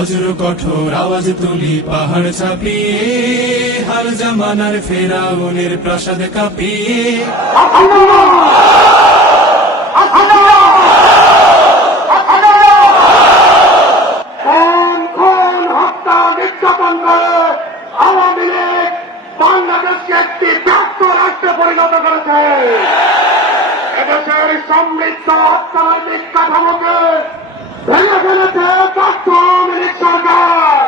বজ্র কঠোর আওয়াজ তুলি পাহাড় ছাপিয়ে, হার জামানার ফেরাউনের প্রাসাদ কাঁপিয়ে। নির্যাতন করে আওয়ামী লীগ বাংলাদেশকে একটি ব্যর্থ রাষ্ট্রে পরিণত করেছে। এদেশের সমৃদ্ধ অর্থনৈতিক কাঠামোকে ভেঙে ফেলেছে ব্যর্থ আওয়ামী লীগ সরকার।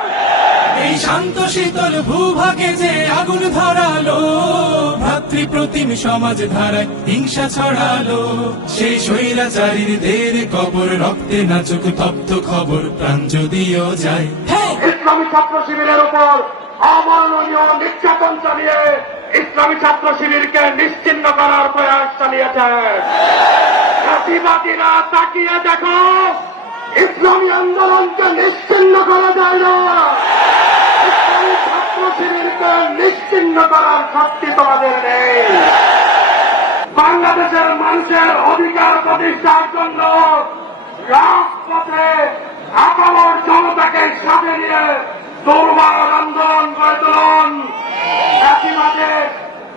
এই শান্ত শীতল ভূভাগে যে আগুন ধরালো, ভ্রাতৃপ্রতিম সমাজ ধারায় হিংসা ছড়ালো, সেই স্বৈরাচারীদের কবর রক্তে নাচুক তপ্ত খবর, প্রাণ যদিও যায়। ইসলামী ছাত্র শিবিরের উপর অমাননীয় নির্যাতন চালিয়ে ইসলামী ছাত্র শিবিরকে নিশ্চিহ্ন করার প্রয়াস চালিয়েছে। জাতিবাদীরা তাকিয়ে দেখো, ইসলামী আন্দোলনকে নিশ্চিহ্ন করা যায় না। ইসলামী ছাত্র শিবিরকে নিশ্চিহ্ন করার শক্তি তোমাদের নেই। বাংলাদেশের মানুষের অধিকার প্রতিষ্ঠার জন্য রাজপথে আপামর জনতাকে সাথে নিয়ে দুর্বার আন্দোলন গড়ে তুলুন। একইভাবে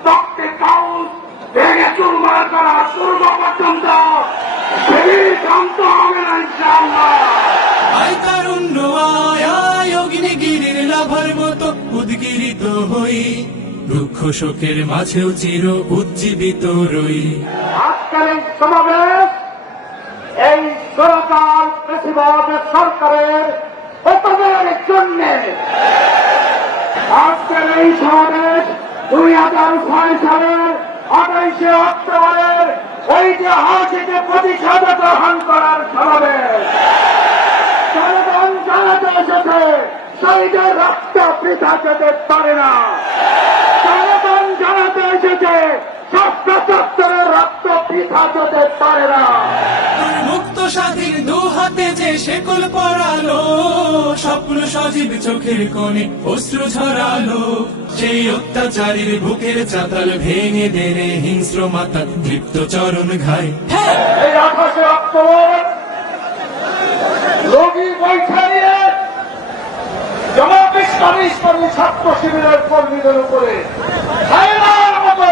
তক্তে কাউস ভেঙে চুরমার করা পূর্ব পর্যন্ত শিবির শান্ত হবে না ইনশাআল্লাহ। আয় তারুণ্য আয় অগ্নিগিরির লাভার মতো উদ্গিরিত হই, দুঃখ শোকের মাঝেও চির উজ্জীবিত রই। আজকের এই সমাবেশ এই সরকার বেশিরভাগের সরকারের পতনের জন্য। আজকের এই সমাবেশ 2006 সালের 28শে অক্টোবরের ঐতিহাসিক প্রতিশোধ গ্রহণ করার সমাবেশ। জনগণ জানাতে এসেছে শহীদের রক্ত বৃথা যেতে পারে না। জনগণ জানাতে এসেছে সশস্ত্রের রক্ত বৃথা যেতে পারে না। মুক্ত স্বাধীন দু হাতে যে শেকল পড়ালো, স্বপ্ন সজীব চোখের কোণে অশ্রু ঝরালো, সেই অত্যাচারীর বুকের চাতাল ভেঙে দেনে হিংস্র মাতা তৃপ্ত চরণ ঘায়। এই 28শে অক্টোবর রোগী বৈঠা নিয়ে জামাত ইসলামী ছাত্র শিবিরের কর্মীদের উপরে হায়নার মতো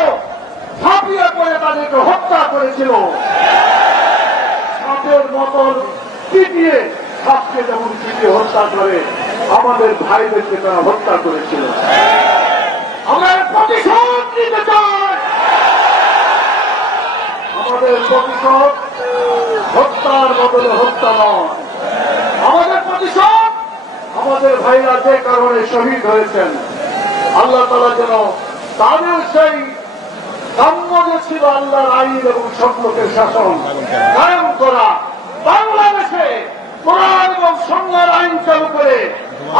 ঝাঁপিয়ে পড়ে তাদেরকে হত্যা করেছিল। সাপের মতন পিটিয়ে, সাপকে যেমন পিটিয়ে হত্যা করে আমাদের ভাইদেরকে তারা হত্যা করেছিল। আমরা প্রতিশোধ নিতে চাই। আমাদের প্রতিশোধ হত্যার বদলে হত্যা নয়। আমাদের প্রতিশোধ আমাদের ভাইরা যে কারণে শহীদ হয়েছেন, আল্লাহ তাআলা যেন তাদের সেই কাম্য যে ছিল আল্লাহর আইন এবং সত্যকে শাসন কায়েম করা, বাংলাদেশে কোরআন এবং সুন্নাহর আইন চালু করে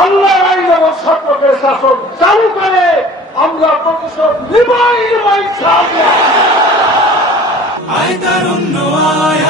আল্লাহর আইন এবং সত্যকে শাসন চালু করে আমরা প্রতিশোধ নিবই ইনশাআল্লাহ। আয় তারুণ্য আয়